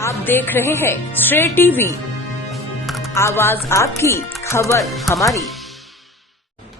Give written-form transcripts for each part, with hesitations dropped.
आप देख रहे हैं श्रेय टीवी, आवाज आपकी, खबर हमारी।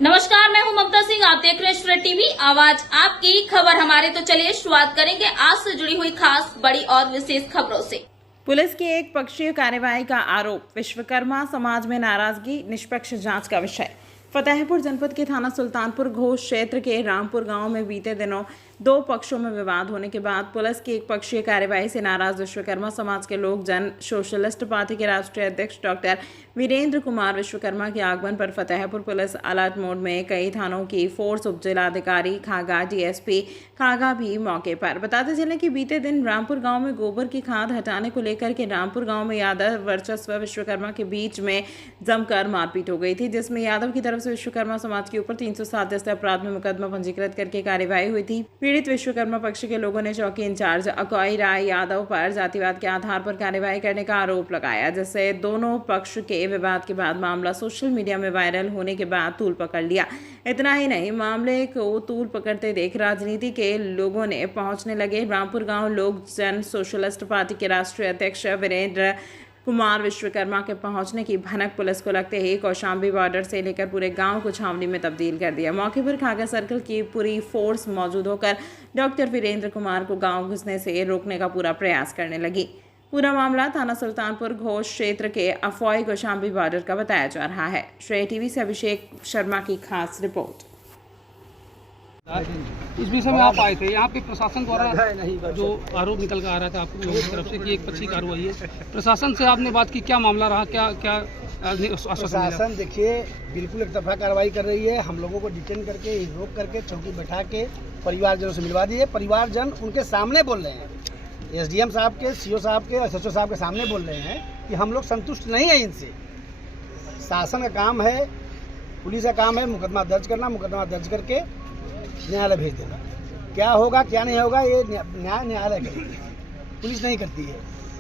नमस्कार, मैं हूं ममता सिंह। आप देख रहे हैं श्रेय टीवी, आवाज आपकी, खबर हमारी। तो चलिए शुरुआत करेंगे आज से जुड़ी हुई खास, बड़ी और विशेष खबरों से। पुलिस की एक पक्षीय कार्यवाही का आरोप, विश्वकर्मा समाज में नाराजगी, निष्पक्ष जांच का विषय। फतेहपुर जनपद के थाना सुल्तानपुर घोष क्षेत्र के रामपुर गांव में बीते दिनों दो पक्षों में विवाद होने के बाद पुलिस की एक पक्षीय कार्यवाही से नाराज विश्वकर्मा समाज के लोग जन सोशलिस्ट पार्टी के राष्ट्रीय अध्यक्ष डॉक्टर वीरेंद्र कुमार विश्वकर्मा के आगमन पर फतेहपुर पुलिस अलर्ट मोड में, कई थानों की फोर्स, उप जिलाधिकारी खागा, डीएसपी खागा भी मौके पर। बताते चले कि बीते दिन रामपुर गांव में गोबर की खाद हटाने को लेकर के रामपुर गांव में यादव वर्चस्व विश्वकर्मा के बीच में जमकर मारपीट हो गई थी, जिसमें यादव की तरफ से विश्वकर्मा समाज के ऊपर 307 अपराध में मुकदमा पंजीकृत करके कार्यवाही हुई थी। पीड़ित विश्वकर्मा पक्ष के लोगों ने चौकी इंचार्ज अकोई राय यादव पर जातिवाद के आधार पर कार्यवाही करने का आरोप लगाया, जिससे दोनों पक्ष के विवाद के बाद मामला सोशल मीडिया में वायरल होने के बाद तूल पकड़ लिया। इतना ही नहीं, मामले को तूल पकड़ते देख राजनीति के लोगों ने पहुंचने लगे। रामपुर गांव लोक जन सोशलिस्ट पार्टी के राष्ट्रीय अध्यक्ष वीरेंद्र कुमार विश्वकर्मा के पहुंचने की भनक पुलिस को लगते ही कौशाम्बी बॉर्डर से लेकर पूरे गांव को छावनी में तब्दील कर दिया। मौके पर खागा सर्कल की पूरी फोर्स मौजूद होकर डॉक्टर वीरेंद्र कुमार को गांव घुसने से रोकने का पूरा प्रयास करने लगी। पूरा मामला थाना सुल्तानपुर घोष क्षेत्र के अफवाई कौशाम्बी बॉर्डर का बताया जा रहा है। श्रेय टीवी से अभिषेक शर्मा की खास रिपोर्ट। इस विषय में आप आए थे, यहाँ पे प्रशासन द्वारा जो आरोप निकल कर आ रहा था आप लोगों की तरफ से कि एक पक्षी कार्रवाई है, प्रशासन से आपने बात की, क्या मामला रहा, क्या प्रशासन देखिए बिल्कुल एक तरफा कार्रवाई कर रही है। हम लोगों को डिटेन करके, रोक करके, चौकी बैठा के परिवारजनों से मिलवा दिए। परिवारजन उनके सामने बोल रहे हैं, एसडीएम साहब के, सीओ साहब के, एसएचओ साहब के सामने बोल रहे हैं कि हम लोग संतुष्ट नहीं हैं इनसे। शासन का काम है, पुलिस का काम है मुकदमा दर्ज करना, मुकदमा दर्ज करके न्यायालय भेज देना। क्या होगा क्या नहीं होगा ये न्यायालय करेगी, पुलिस नहीं करती है।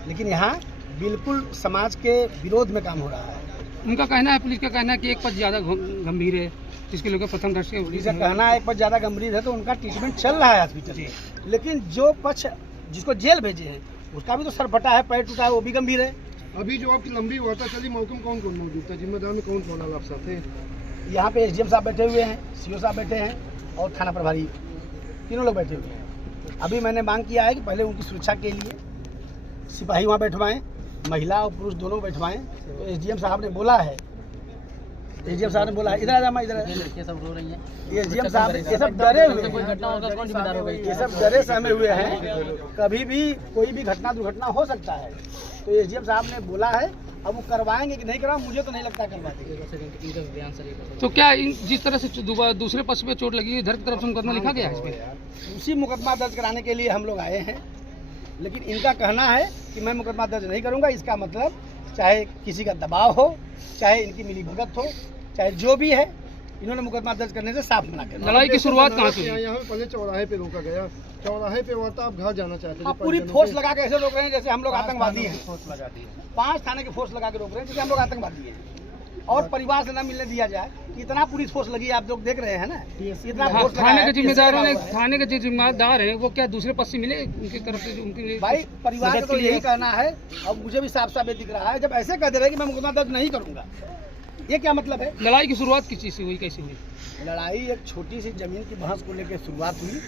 लेकिन यहाँ बिल्कुल समाज के विरोध में काम हो रहा है। उनका कहना है, पुलिस का कहना है कि एक पद ज़्यादा गंभीर है, जिसके लोग प्रथम दृष्टि पुलिस का कहना है एक पद ज़्यादा गंभीर है, तो उनका ट्रीटमेंट चल रहा है हॉस्पिटल में। लेकिन जो पक्ष जिसको जेल भेजे हैं उसका भी तो सर फटा है, पैर टूटा है, वो भी गंभीर है। अभी जो आपकी लंबी वार्ता चली, मौके में कौन कौन मौजूद था, जिम्मेदार में कौन कौन आप साथ थे? यहाँ पे एसडीएम साहब बैठे हुए हैं, सीओ साहब बैठे हैं और थाना प्रभारी, तीनों लोग बैठे हुए हैं। अभी मैंने मांग किया है कि पहले उनकी सुरक्षा के लिए सिपाही वहाँ बैठवाएं, महिला और पुरुष दोनों बैठवाएं। तो एसडीएम साहब ने बोला है, एसडीएम साहब ने बोला है, इधर आ जा, इधर लड़कियां सब रो रही हैं। एसडीएम साहब ये सब डरे हुए हैं, ये सब डरे सहमे हुए हैं, कभी भी कोई भी घटना दुर्घटना हो सकता है। तो एसडीएम साहब ने बोला है, अब वो करवाएंगे कि नहीं करवाएंगे मुझे तो नहीं लगता करवाएंगे। तो क्या जिस तरह से दूसरे पक्ष पे चोट लगी है, इधर की तरफ से मुकदमा लिखा गया है इस पे? उसी मुकदमा दर्ज कराने के लिए हम लोग आए हैं। लेकिन इनका कहना है कि मैं मुकदमा दर्ज नहीं करूंगा। इसका मतलब चाहे किसी का दबाव हो, चाहे इनकी मिलीभगत हो, चाहे जो भी है, इन्होंने मुकदमा दर्ज करने से साफ मना कर। लड़ाई की शुरुआत कहाँ से? यहाँ पहले चौराहे पे रोका गया, चौराहे पे वार्ता आप घर जाना चाहते थे? पूरी फोर्स लगा के ऐसे रोक रहे हैं जैसे हम लोग आतंकवादी हैं। 5 थाने की फोर्स लगा के रोक रहे हैं जैसे हम लोग आतंकवादी हैं। और परिवार से न मिलने दिया जाए, इतना पुलिस फोर्स लगी, आप लोग देख रहे हैं ना, इतना फोर्स लगा है। थाने के जिम्मेदार है वो क्या दूसरे पक्ष से मिले उनकी तरफ से? उनके भाई परिवार का तो यही कहना है। अब मुझे भी साफ साफ ये दिख रहा है, जब ऐसे कह दे रहे हैं कि मैं मुकदमा दर्ज नहीं करूंगा, ये क्या मतलब है? लड़ाई की शुरुआत किस चीज से हुई, कैसे हुई? लड़ाई एक छोटी सी जमीन की बहस को लेकर शुरुआत हुई।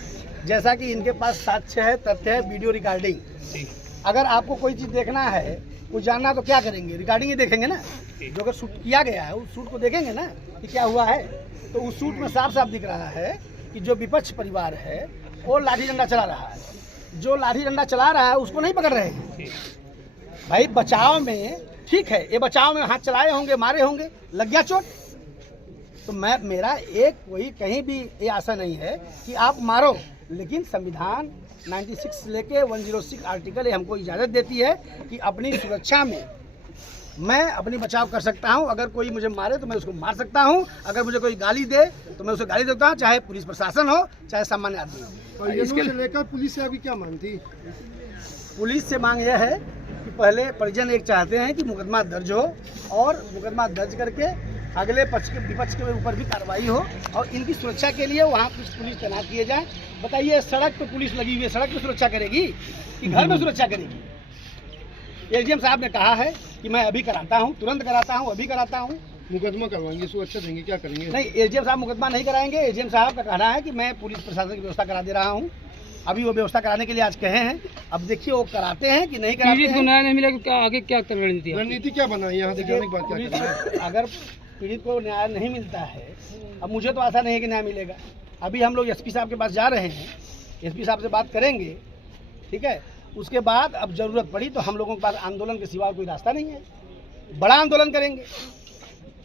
जैसा कि इनके पास साक्ष्य है, तथ्य है, वीडियो रिकॉर्डिंग। अगर आपको कोई चीज़ देखना है, कुछ जानना, तो क्या करेंगे? रिकॉर्डिंग ही देखेंगे ना। जो अगर शूट किया गया है उस शूट को देखेंगे ना कि क्या हुआ है। तो उस शूट में साफ साफ दिख रहा है कि जो विपक्ष परिवार है वो लाठी डंडा चला रहा है। जो लाठी डंडा चला रहा है उसको नहीं पकड़ रहे हैं। भाई बचाव में ठीक है, ये बचाव में हाथ चलाए होंगे, मारे होंगे, लग गया चोट। तो मेरा एक कोई कहीं भी ये आशा नहीं है कि आप मारो, लेकिन संविधान 96 से लेके 106 आर्टिकल हमको इजाज़त देती है कि अपनी सुरक्षा में मैं अपनी बचाव कर सकता हूं। अगर कोई मुझे मारे तो मैं उसको मार सकता हूं, अगर मुझे कोई गाली दे तो मैं उसे गाली देता हूं, चाहे पुलिस प्रशासन हो, चाहे सामान्य आदमी हो। इसके लेकर पुलिस से अभी क्या मांग थी? पुलिस से मांग यह है कि पहले परिजन एक चाहते हैं कि मुकदमा दर्ज हो, और मुकदमा दर्ज करके अगले पक्ष के विपक्ष के ऊपर भी कार्रवाई हो, और इनकी सुरक्षा के लिए वहाँ कुछ पुलिस तैनात किए जाए। बताइए, सड़क पे पुलिस लगी हुई है, सड़क पे सुरक्षा करेगी कि घर में सुरक्षा करेगी? एसडीएम साहब ने कहा है कि मैं अभी कराता हूँ, तुरंत कराता हूँ, अभी कराता हूँ। मुकदमा करवाएंगे, इसको अच्छा देंगे, क्या करेंगे? नहीं, एसडीएम साहब मुकदमा नहीं कराएंगे। एसडीएम साहब का कहना है कि मैं पुलिस प्रशासन की व्यवस्था करा दे रहा हूँ। अभी वो व्यवस्था कराने के लिए आज कहे हैं। अब देखिए वो कराते हैं कि नहीं कराते पीड़ित को हैं। न्याय नहीं मिलेगा, क्या आगे क्या रणनीति है? रणनीति क्या बनाई यहाँ से जाने के बाद क्या करेंगे? अगर पीड़ित को न्याय नहीं मिलता है, अब मुझे तो आशा नहीं है कि न्याय मिलेगा। अभी हम लोग एसपी साहब के पास जा रहे हैं, एसपी साहब से बात करेंगे, ठीक है। उसके बाद अब जरूरत पड़ी तो हम लोगों के पास आंदोलन के सिवा कोई रास्ता नहीं है। बड़ा आंदोलन करेंगे,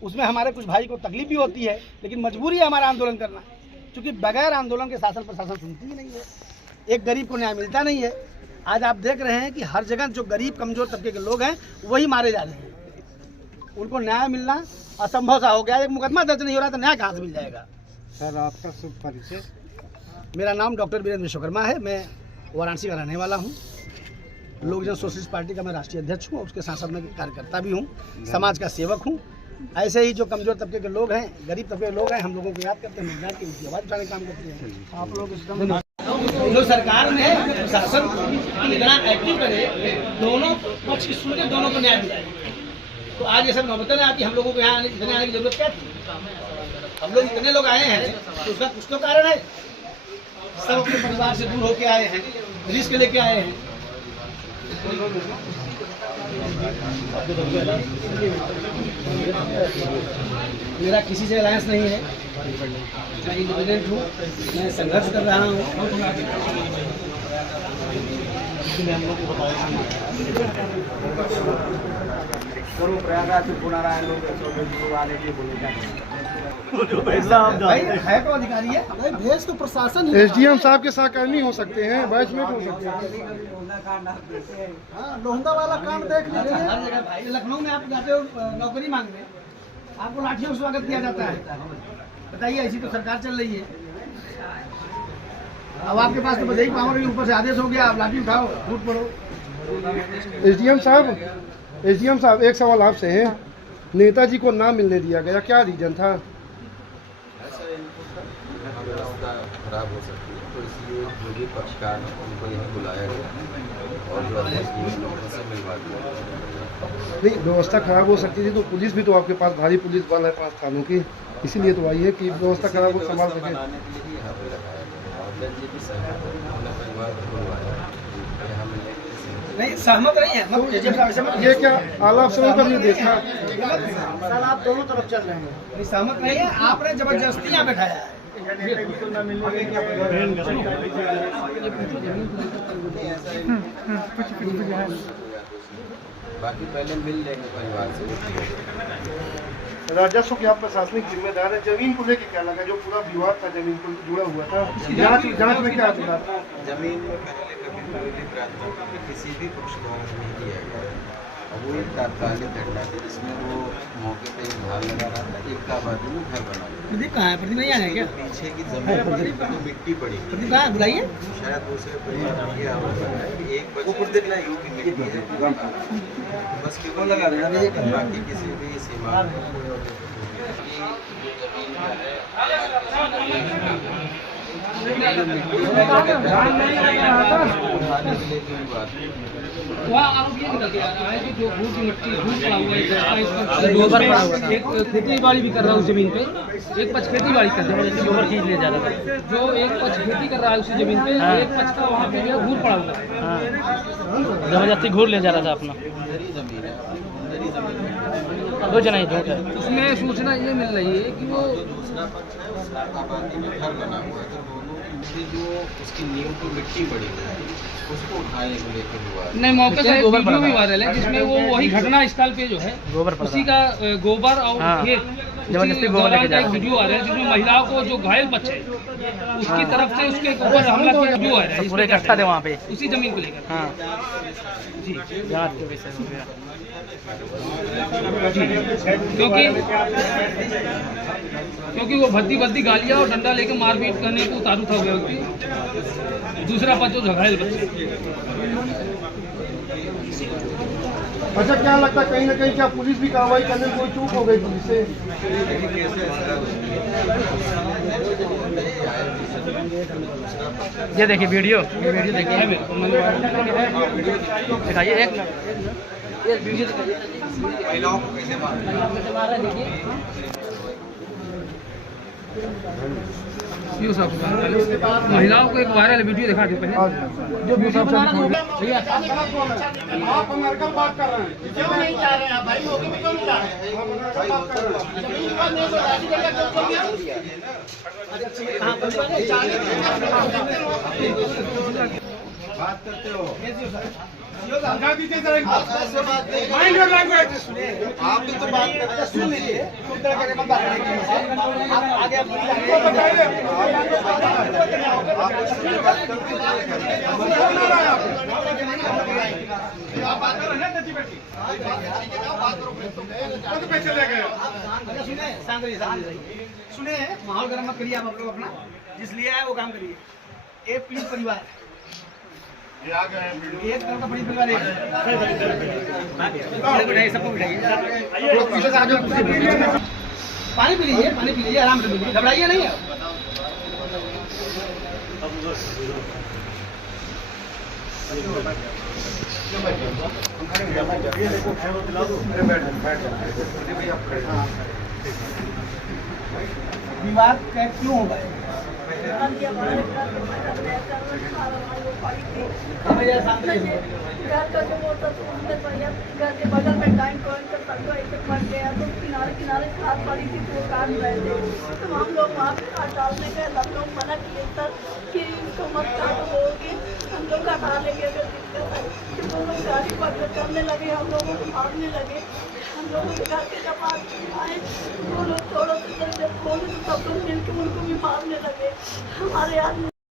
उसमें हमारे कुछ भाई को तकलीफ भी होती है, लेकिन मजबूरी है हमारा आंदोलन करना, क्योंकि बगैर आंदोलन के शासन प्रशासन सुनती ही नहीं है। एक गरीब को न्याय मिलता नहीं है। आज आप देख रहे हैं कि हर जगह जो गरीब कमजोर तबके के लोग हैं वही मारे जा रहे हैं। उनको न्याय मिलना असंभव सा हो गया। एक मुकदमा दर्ज नहीं हो रहा तो न्याय कहाँ से मिल जाएगा? सर आपका शुभ परिचय? मेरा नाम डॉक्टर वीरेंद्र विश्वकर्मा है। मैं वाराणसी का रहने वाला हूँ। लोक जन सोशलिस्ट पार्टी का मैं राष्ट्रीय अध्यक्ष हूँ, उसके साथ साथ मैं कार्यकर्ता भी हूँ, समाज का सेवक हूँ। ऐसे ही जो कमजोर तबके के लोग हैं, गरीब तबके के लोग हैं, हम लोगों को याद करते हैं, मिलना के उनकी आवाज़ उठाने का काम करते हैं। आप लोग एकदम जो सरकार ने प्रशासन इतना एक्टिव करे, दोनों पक्ष की सुन के दोनों को न्याय दिलाए, तो आज ये सब नौबत में आती। हम लोगों को यहाँ इतने आने की जरूरत क्या थी? हम लोग इतने लोग आए हैं तो उसका कुछ तो कारण है। सब अपने परिवार से दूर होके आए हैं, रिस्क लेके आए हैं। मेरा किसी से अलायंस नहीं है, मैं इंडिपेंडेंट हूँ, मैं संघर्ष कर रहा हूँ। भाई है तो अधिकारी है, भेज तो प्रशासन। एसडीएम साहब के सहकर्मी हो सकते हैं, बैचमेट हो सकते हैं। हाँ, लोहंदा वाला काम देख लीजिए। हर जगह भाई, लखनऊ में आप जाते हो नौकरी मांगने, आपको लाठियों से स्वागत किया जाता है। बताइए, ऐसी तो सरकार चल रही है। अब आपके पास तो बस यही पावर है, ऊपर से आदेश हो गया, आप लाठी उठाओ, झूठ पड़ो। एसडीएम साहब एक सवाल आपसे है, नेताजी को ना मिलने दिया गया, क्या रीजन था? व्यवस्था खराब हो सकती है, तो इसलिए जो भी पक्षकार हैं उनको यहाँ बुलाया गया और जो अध्यक्ष लोगों से मिलवा दिया। नहीं, व्यवस्था खराब हो सकती थी तो पुलिस भी तो आपके पास भारी पुलिस बल है 5 थानों की, इसीलिए तो आई है कि व्यवस्था खराब हो संभाल सके। बनाने के लिए यहाँ पे लगाया गया और जज जी भी सहमत है, उन्होंने परिवार को बुलवाया यहाँ मिलने के लिए। नहीं, सहमत नहीं है। ये क्या आला अफसरों का निर्देश था? सर, आप दोनों तरफ चल रहे हैं। नहीं, सहमत नहीं है, आपने जबरदस्ती यहाँ बैठाया है। बाकी पहले मिल लेंगे परिवार से। राजस्व के आप प्रशासनिक जिम्मेदार है, जमीन को लेकर क्या लगा? जो पूरा विवाद था जमीन को जुड़ा हुआ था, जांच में क्या मिला? जमीन में पहले कभी कोई प्रार्थना किसी भी पक्ष द्वारा नहीं दिया गया, और वो एक तात्कालिक घटना थी जिसमें वो मौके पे एक भाग लगा रहा था, एक का आबादी में घर बना। प्रदीप कहाँ है? प्रदीप नहीं आया क्या? पीछे की जमीन पर तो मिट्टी पड़ी, प्रदीप कहाँ है? बुलाइए। शायद दूसरे परिवार में ये आरोप लगा है कि एक बच्चे की मिट्टी है, बस केवल लगा देना, बाकी किसी भी सीमा वहाँ आरोप ये निकल के आ रहा है कि जो भूख की मिट्टी धूप पड़ा हुआ है, गोबर पड़ा हुआ है, एक खेती बाड़ी भी कर रहा है उस जमीन पे, एक पक्ष खेती बाड़ी कर रहा है, गोबर खींच ले जा रहा है, जो एक पक्ष खेती कर रहा है उसी जमीन पे, एक पक्ष का वहाँ पे जो घूर पड़ा हुआ है, जबरदस्ती घूर ले जा रहा था अपना। दो जना ही झूठ है। उसमें सूचना ये मिल रही है कि वो आबादी में घर बना हुआ है, तो दोनों से जो उसकी नींव पर मिट्टी पड़ी है उसको उठाने को लेकर हुआ। नहीं, मौके से वीडियो भी वायरल है जिसमें वो वही घटना स्थल पे जो है उसी का गोबर और खेत जबरदस्ती गोबर लेके जा रहा है। वीडियो आ रहा है जिसमें महिलाओं को जो घायल बच्चे उसकी तरफ से उसके ऊपर हमला किया वीडियो आ रहा है। पूरे इकट्ठा थे वहाँ पे उसी जमीन को लेकर। हाँ जी, जांच के विषय हो गया। क्योंकि वो भद्दी गालियाँ और डंडा लेके मारपीट करने को उतारू था व्यक्ति, दूसरा पक्ष जो घायल बच्चे। अच्छा, क्या लगता है कहीं ना कहीं क्या पुलिस भी कार्रवाई करने में कोई चूक हो गई पुलिस से? ये देखिए वीडियो, ये वीडियो देखिए, दिखाइए एक मिनट, ये वीडियो दिखाइए। महिलाओं को कैसे मार रहा है ये सब महिलाओं को एक वायरल वीडियो दिखा दो पहले। जो वीडियो बना रहा है भैया, आप अमेरिका बात कर रहे हैं, क्यों नहीं जा रहे हैं भाई? होगी भी क्यों नहीं जा रहे हैं? जमीन की बात नहीं, तो राजी करिए, क्यों बोल दिया? बात करते हो समझा दीजिए जरा इनको। आप कैसे बात करेंगे? Mind your language. आप भी तो बात करते सुन लीजिए, किस तरह के बात करेंगे? आप आगे आप इसमें बात करते आप बात कर रहे हैं ना बेटी? पैसे ले गए। सुने, माहौल गर्म मत करिए आप लोग अपना, जिस लिए आए वो काम करिए। एक प्लीज परिवार, एक तरह का बड़ी परिवार है। सबको बिठाइए, पानी पी लीजिए, पानी पी लीजिए, आराम से पी लीजिए, घबराइए नहीं है। विवाद क्यों हो गए? घर का जो मोटर घर के बगल में टाइम कॉल कर सकते ऐसे पड़ गया तो किनारे किनारे खाद पड़ी थी तो काट रहे थे, तो हम लोग वहाँ पे खाद डालने गए, हम लोग मना किए सर कि इसको मत काटोगे, हम लोग हटा लेंगे अगर दिक्कत है। तो वो लोग गाड़ी पकड़ करने लगे, हम लोगों को मारने लगे। हम लोगों के घर के जब आए वो लोग थोड़ा सा जब खोले तो सब लोग मिल के उनको भी मारने लगे। हमारे आदमी